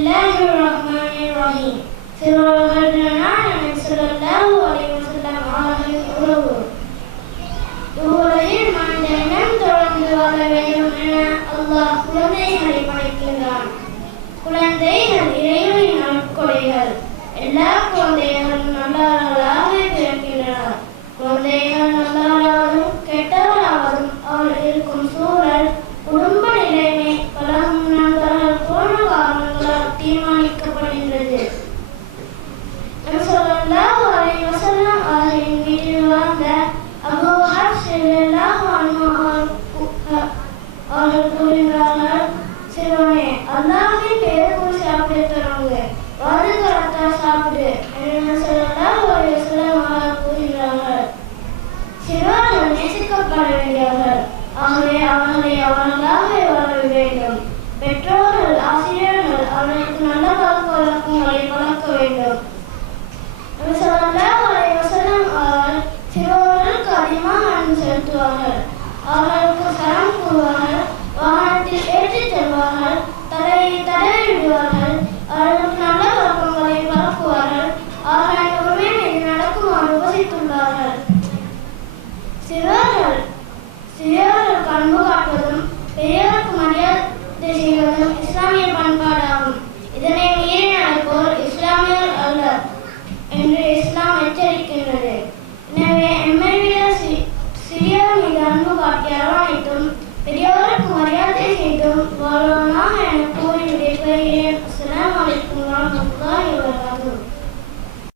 பிஸ்மில்லாஹிர்ரஹ்மானிர்ரஹீம். சிறுவர்கள் நபி ஸல்லல்லாஹு அலைஹி வஸல்லம் அவர்களின் உறவு. உலகில் மனிதனம் தொடர்ந்து வாழ வேண்டும் என அல்லாஹ் குழந்தைகளை படைக்கின்றான். குழந்தைகள் இறைவனின் அருட்கொடைகள். எல்லா குழந்தைகளும் நல்லவர்களாக பிறக்கின்றனர். குழந்தைகள் நல்லவராகவும் கெட்டவராகவும் அவர்கள் இருக்கும் சூழல், குடும்ப நிலைமை, பழகும் நண்பர்கள் போன்ற காரணங்களால் தீர்மானிக்கப்படுகின்றது. நபி ஸல்லல்லாஹு அலைஹி வஸல்லம் அவர்களின் வீட்டில் வாழ்ந்த அபூ ஹஃப்ஸ் ரலியல்லாஹு அன்ஹு அவர்கள் கூறுகிறார்கள், சிறுவனே, அல்லாஹ்வின் பெயரை கூறி சாப்பிட தொடங்கு, வலது கரத்தால் சாப்பிடு என்று நபி ஸல்லல்லாஹு அலைஹி வஸல்லம் அவர்கள் கூறுகிறார்கள். சிறுவர்கள் நேசிக்கப்பட வேண்டியவர்கள். ஆகவே அவர்களை அவர்களாக வளர வேண்டும். பெற்றோர்கள், ஆசிரியர்கள் அவர்களுக்கு நல்ல பழக்க வழக்கங்களை வளர்க்க வேண்டும். நபி ஸல்லல்லாஹு அலைஹி வஸல்லம் அவர்கள் சிறுவர்களுக்கு அதிகமாக அன்பு செலுத்துவார்கள். அவர்களுக்கு சலாம் கூறுவார்கள், வாகனத்தில் ஏற்றிச் செல்வார்கள், தலையை தடவிடுவார்கள், அவர்களுக்கு நல்ல வழக்கங்களை வளர்க்குவார்கள். அவர்களின் உரிமை மீது நடக்குமாறு உபசித்துள்ளார்கள். சிறுவர்களுக்கு அன்பு காட்ட